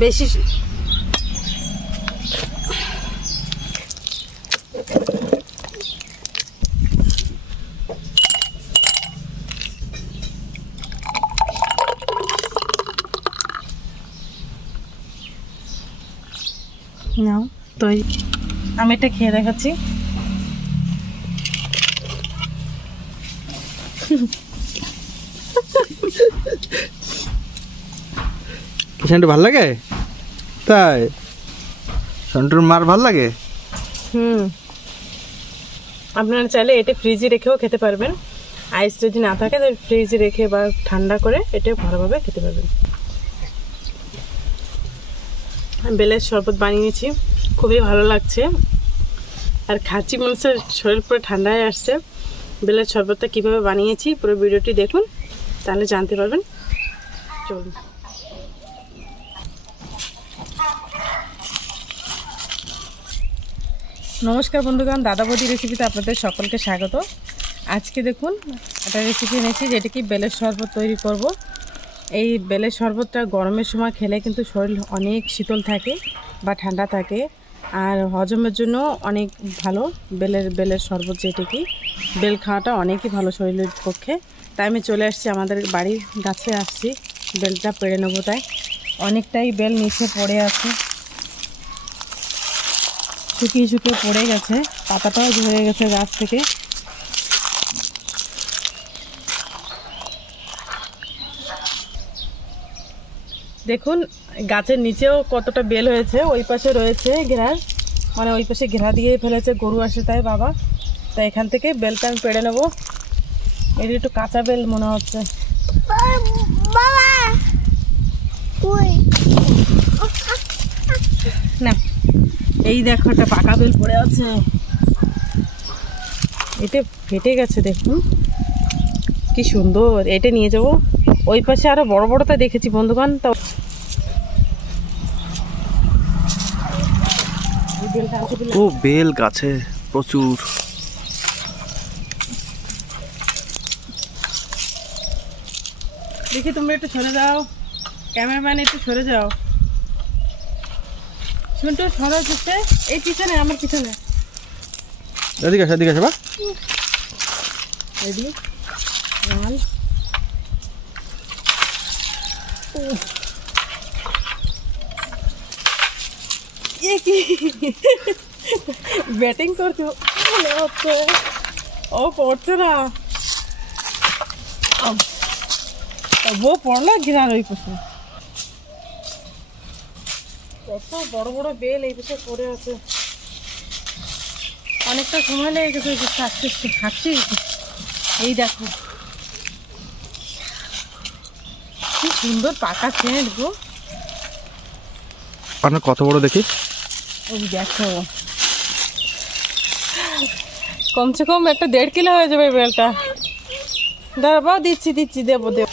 বেশি নাও তো আমি এটা খেয়ে দেখাচ্ছি। সন্টু ভাল লাগে? তাই সন্টুর মার ভাল লাগে? আপনারা চাইলে এটা ফ্রিজে রেখেও খেতে পারবেন। আইস যদি না থাকে তাহলে ফ্রিজে রেখে বা ঠান্ডা করে এটা ভালোভাবে খেতে পারবেন। বেলের শরবত বানিয়েছি, খুবই ভালো লাগছে। আর খাচ্ছি মানুষের শরীর পুরো ঠান্ডা হয়ে আসছে। বেলের শরবতটা কীভাবে বানিয়েছি পুরো ভিডিওটি দেখুন, তাহলে জানতে পারবেন। চলুন। নমস্কার বন্ধুগণ, দাদা বৌদি রেসিপিতে আপনাদের সকলকে স্বাগত। আজকে দেখুন একটা রেসিপি এনেছি, যেটা কি বেলের শরবত তৈরি করব। এই বেলের শরবতটা গরমের সময় খেলে কিন্তু শরীর অনেক শীতল থাকে বা ঠান্ডা থাকে, আর হজমের জন্য অনেক ভালো। বেলের শরবত, যেটা কি বেল খাওয়াটা অনেকই ভালো শরীরের পক্ষে। তাই আমি চলে আসছি, আমাদের বাড়ির গাছে আসছি, বেলটা পেড়ে নেবো। তাই অনেকটাই বেল নিচে পড়ে আছে, শুকিয়ে শুকিয়ে পড়ে গেছে, পাতাটাও ঝরে গেছে গাছ থেকে। দেখুন গাছের নিচেও কতটা বেল হয়েছে। ওই পাশে রয়েছে ঘেরার, মানে ওই পাশে ঘেরা দিয়ে ফেলেছে, গরু আসে তাই বাবা। তাই এখান থেকে বেলটা আমি পেড়ে নেবো। এটা একটু কাঁচা বেল মনে হচ্ছে। না, এই দেখো একটা পাকা বেল পড়ে আছে, এটা ফেটে গেছে। দেখুন কি সুন্দর, এটা নিয়ে যাবো। ওই পাশে আরো বড় বড়টা দেখেছি বন্ধুগণ। তো ও বেল গাছে প্রচুর। দেখি তোমরা একটু সরে যাও, ক্যামেরাম্যান একটু সরে যাও। শুনতো সরে যাচ্ছে, এই পিছনে, আমার পিছনে। এদিকে আসে, এদিকে আসে। বা রেডি, ওয়ান। এ কি ব্যাটিং করছো মনে হচ্ছে? ও পড়ছে না, ও পড়লো ঘিরার ওই পাশে। কত বড় বড় বেল এই পাশে পড়ে আছে। অনেকটা সময় লেগে গেছে আস্তে আস্তে হাঁটছি। এই দেখো কি সুন্দর পাকা সেন্ট গো। আপনার কত বড় দেখি? ওই দেখো, কমসে কম একটা 1.5 কিলো হয়ে যাবে বেলটা। দাঁড়াও, দিচ্ছি দিচ্ছি, দেবো দেবো।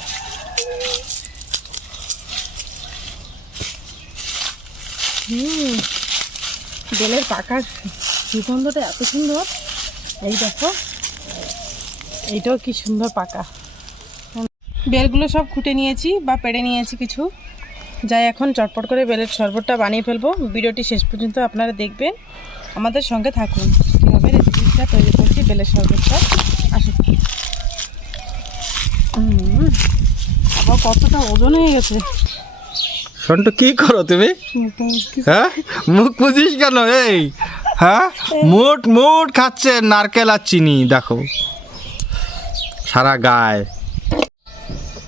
বেলের পাকার সুগন্ধটা এত সুন্দর। এই দেখো, এইটাও কি সুন্দর পাকা। বেলগুলো সব খুঁটে নিয়েছি বা পেড়ে নিয়েছি কিছু। যাই এখন চটপট করে বেলের শরবতটা বানিয়ে ফেলবো। ভিডিওটি শেষ পর্যন্ত আপনারা দেখবেন, আমাদের সঙ্গে থাকুন কীভাবে রেসিপিটা তৈরি করছি বেলের শরবতটা। আসুন। আবার কতটা ওজন হয়ে গেছে। সন্টু কি করো তুমি? হ্যাঁ, মুখ বুঝিস কেন? এই হ্যাঁ, মোট মোট খাচ্ছে নারকেল আর চিনি, দেখো সারা গায়ে।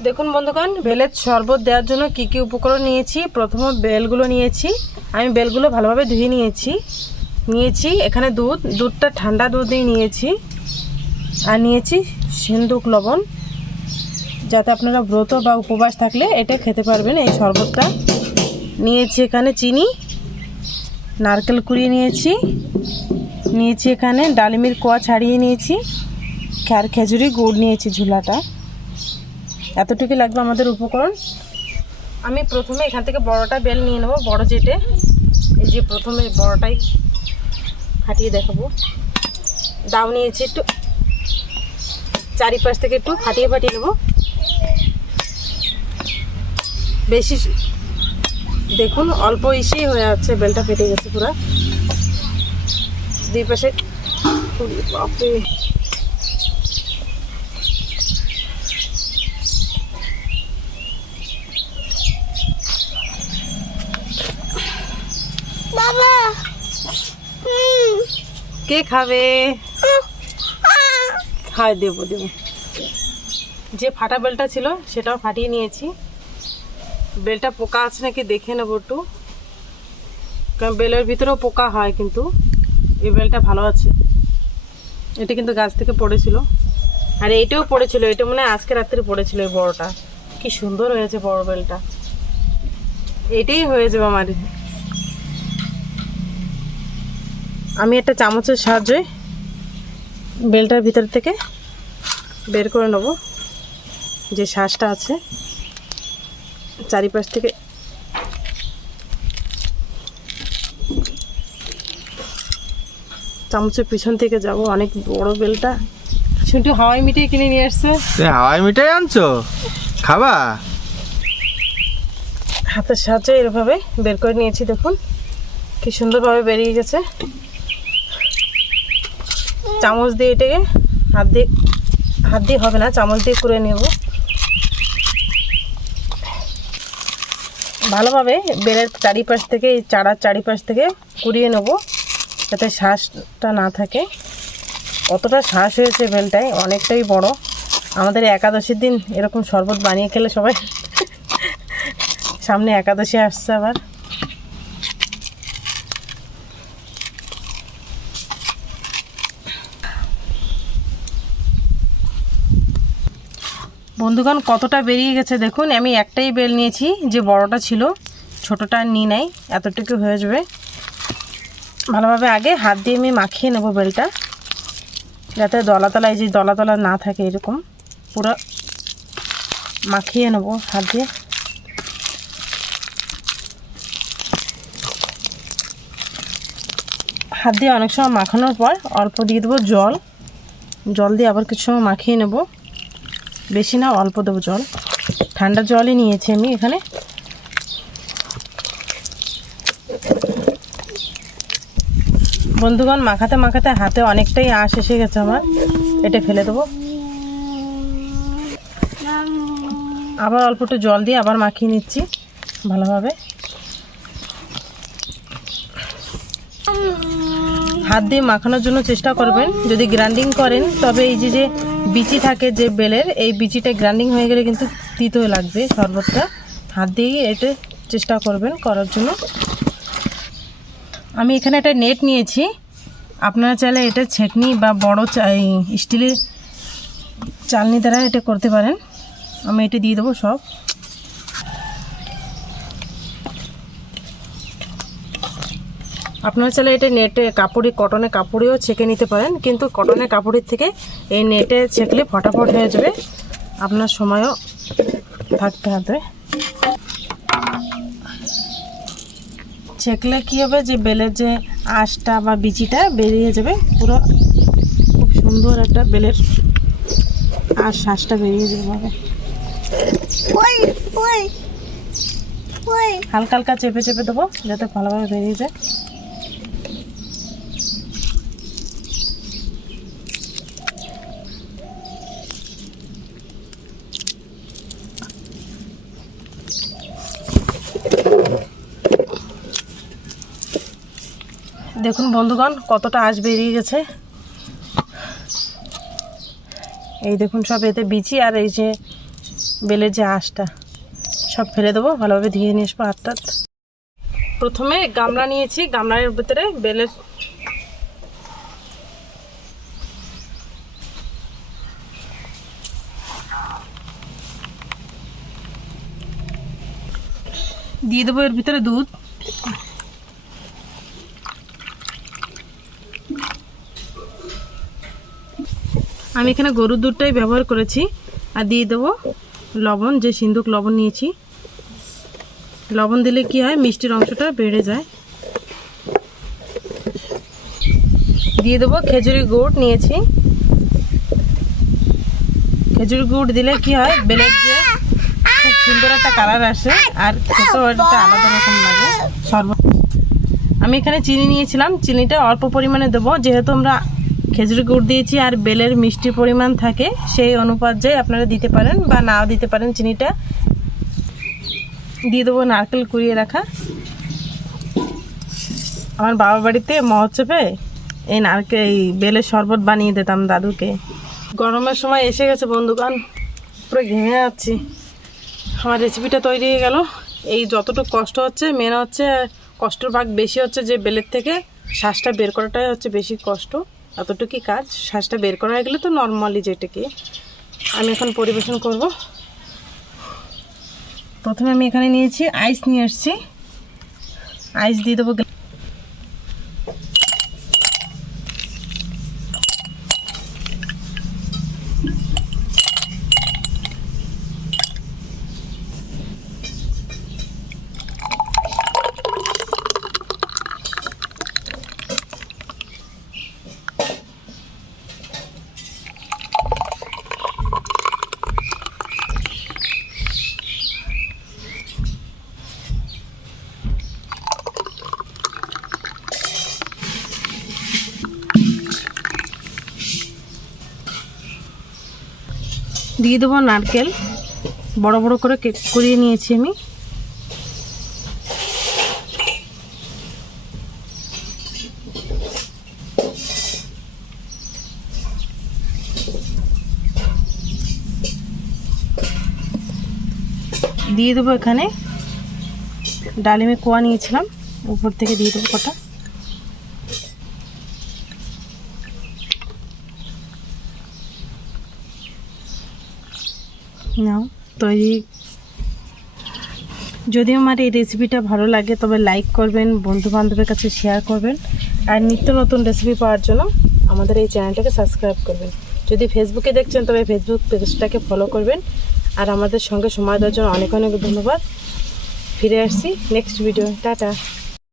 দেখুন বন্ধুগণ, বেলের শরবত দেওয়ার জন্য কি কি উপকরণ নিয়েছি। প্রথমে বেলগুলো নিয়েছি, আমি বেলগুলো ভালোভাবে ধুয়ে নিয়েছি। এখানে দুধটা ঠান্ডা দুধই নিয়েছি। আর নিয়েছি সিন্দুক লবণ, যাতে আপনারা ব্রত বা উপবাস থাকলে এটা খেতে পারবেন এই শরবতটা। নিয়েছি এখানে চিনি, নারকেল কুড়িয়ে নিয়েছি এখানে ডালিমের কোয়া ছাড়িয়ে নিয়েছি, আর খেজুরি গুড় নিয়েছি ঝুলাটা। এতটুকু লাগবে আমাদের উপকরণ। আমি প্রথমে এখান থেকে বড়টা বেল নিয়ে নেবো, বড় যেটে। এই যে প্রথমে বড়টাই ফাটিয়ে দেখাবো। দাও নিয়েছি, একটু চারিপাশ থেকে একটু ফাটিয়ে নেবো। বেশি দেখুন অল্প ইসেই হয়ে যাচ্ছে, বেলটা ফেটে গেছে পুরো দুই পাশে। বাপরে, বাবা কে খাবে? খাই দেবো দেবো। যে ফাটা বেলটা ছিল সেটাও ফাটিয়ে নিয়েছি। বেলটা পোকা আছে নাকি দেখে নেবো একটু, কারণ বেলের ভিতরেও পোকা হয়, কিন্তু এই বেলটা ভালো আছে। এটা কিন্তু গাছ থেকে পড়েছিল, আর এইটাও পড়েছিল, এটা মনে হয় আজকে রাত্রে পড়েছিল। এই বড়টা কি সুন্দর হয়েছে, বড় বেলটা। এটাই হয়ে যাবে আমার। আমি একটা চামচের সাহায্যে বেলটার ভিতর থেকে বের করে নেব যে শ্বাসটা আছে চারিপাশ থেকে। চামচের পিছন থেকে যাব, অনেক বড় বেলটা। ছুটু হাওয়াই মিঠাই কিনে নিয়ে আসছে। হাওয়াই মিঠাই আনছো, খাবা? হাতের সাহায্যে এরভাবে বের করে নিয়েছি, দেখুন কি সুন্দরভাবে বেরিয়ে গেছে। চামচ দিয়ে এটাকে হাত দিয়ে হবে না, চামচ দিয়ে করে নেব ভালোভাবে। বেলের চারিপাশ থেকে, এই চারার চারিপাশ থেকে কুড়িয়ে নেব যাতে শ্বাসটা না থাকে। কতটা শ্বাস হয়েছে বেলটায়, অনেকটাই বড়। আমাদের একাদশীর দিন এরকম শরবত বানিয়ে খেলে সবাই, সামনে একাদশী আসছে আবার। বন্ধুগণ কতটা বেরিয়ে গেছে দেখুন। আমি একটাই বেল নিয়েছি, যে বড়টা ছিল, ছোটটা নিই নাই। এতটুকু হয়ে যাবে। ভালোভাবে আগে হাত দিয়ে আমি মাখিয়ে নেব বেলটা, যাতে দলাতলায় যে দলাতলা না থাকে, এরকম পুরো মাখিয়ে নেব হাত দিয়ে। হাত দিয়ে অনেক সময় মাখানোর পর অল্প দিয়ে দেবো জল। জল দিয়ে আবার কিছু সময় মাখিয়ে নেব, বেশি না, অল্প দেবো জল। ঠান্ডা জলই নিয়েছি আমি এখানে। বন্ধুগণ মাখাতে মাখাতে হাতে অনেকটাই আঁশ এসে গেছে আমার, এটা ফেলে দেবো। আবার অল্প একটু জল দিয়ে আবার মাখিয়ে নিচ্ছি ভালোভাবে। হাত দিয়ে মাখানোর জন্য চেষ্টা করবেন। যদি গ্রাইন্ডিং করেন তবে এই যে বিচি থাকে যে বেলের, এই বিচিটা গ্রাইন্ডিং হয়ে গেলে কিন্তু তিতো লাগবে শরবতটা। হাত দিয়েই এটা চেষ্টা করবেন করার জন্য। আমি এখানে একটা নেট নিয়েছি, আপনারা চাইলে এটা ছেঁকনি বা বড় স্টিলের চালনি দ্বারা এটা করতে পারেন। আমি এটা দিয়ে দেবো সব। আপনারা চাইলে এটা নেটে কটনের কাপড়েও ছেঁকে নিতে পারেন, কিন্তু কটনের কাপড়ের থেকে এই নেটে ছেঁকলে ফটাফট হয়ে যাবে, আপনার সময়ও থাকতে হবে। ছেঁকলে কী হবে, যে বেলের যে আঁশটা বা বিচিটা বেরিয়ে যাবে, পুরো খুব সুন্দর একটা বেলের আর শ্বাসটা বেরিয়ে যাবে। হালকা হালকা চেপে চেপে দেবো যাতে ভালোভাবে বেরিয়ে যায়। দেখুন বন্ধুগণ কতটা আঁশ বেরিয়ে গেছে। এই দেখুন সব এতে বিচি আর এই যে বেলের যে আঁশটা সব ফেলে দেবো, ভালোভাবে ধুয়ে নিয়ে আসবো হাতটা। প্রথমে গামলা নিয়েছি, গামলার ভিতরে বেলের দিয়ে দেবো এর ভিতরে দুধ। আমি এখানে গরুর দুধটাই ব্যবহার করেছি। আর দিয়ে দেবো লবণ, যে সিন্দুক লবণ নিয়েছি। লবণ দিলে কি হয়, মিষ্টির অংশটা বেড়ে যায়। দিয়ে দেবো খেজুরি গুড় নিয়েছি। খেজুরি গুড় দিলে কি হয়, বেলের যে খুব সুন্দর একটা কালার আসে আর খেতেও একটা আলাদা রকম লাগে। শরবত আমি এখানে চিনি নিয়েছিলাম, চিনিটা অল্প পরিমাণে দেবো, যেহেতু আমরা খেজুর গুড় দিয়েছি আর বেলের মিষ্টির পরিমাণ থাকে, সেই অনুপাতে আপনারা দিতে পারেন বা নাও দিতে পারেন। চিনিটা দিয়ে দেবো নারকেল কুড়িয়ে রাখা। আমার বাবা বাড়িতে মহোৎসবে এই বেলের শরবত বানিয়ে দিতাম দাদুকে। গরমের সময় এসে গেছে বন্ধুগণ, পুরো ঘেমে যাচ্ছি। আমার রেসিপিটা তৈরি হয়ে গেল। এই যতটুকু কষ্ট হচ্ছে, মেন হচ্ছে কষ্টের ভাগ বেশি হচ্ছে যে বেলের থেকে শ্বাসটা বের করাটাই হচ্ছে বেশি কষ্ট। এতটুকুই কাজ, শ্বাসটা বের করা হয়ে গেলে তো নর্মালি যেটাকে আমি এখন পরিবেশন করব। প্রথমে আমি এখানে নিয়েছি আইস, নিয়ে এসছি আইস দিয়ে দেবো। দিয়ে দেবো নারকেল, বড় বড় করে কেক করিয়ে নিয়েছি আমি। দিয়ে দেবো এখানে ডালিমের কোয়া নিয়েছিলাম, উপর থেকে দিয়ে দেবো কটা। নাও তৈরি। যদি আমার এই রেসিপিটা ভালো লাগে তবে লাইক করবেন, বন্ধু বান্ধবের কাছে শেয়ার করবেন, আর নিত্য নতুন রেসিপি পাওয়ার জন্য আমাদের এই চ্যানেলটাকে সাবস্ক্রাইব করবেন। যদি ফেসবুকে দেখছেন তবে ফেসবুক পেজটাকে ফলো করবেন। আর আমাদের সঙ্গে সময় দেওয়ার জন্য অনেক অনেক ধন্যবাদ। ফিরে আসছি নেক্সট ভিডিও। টাটা।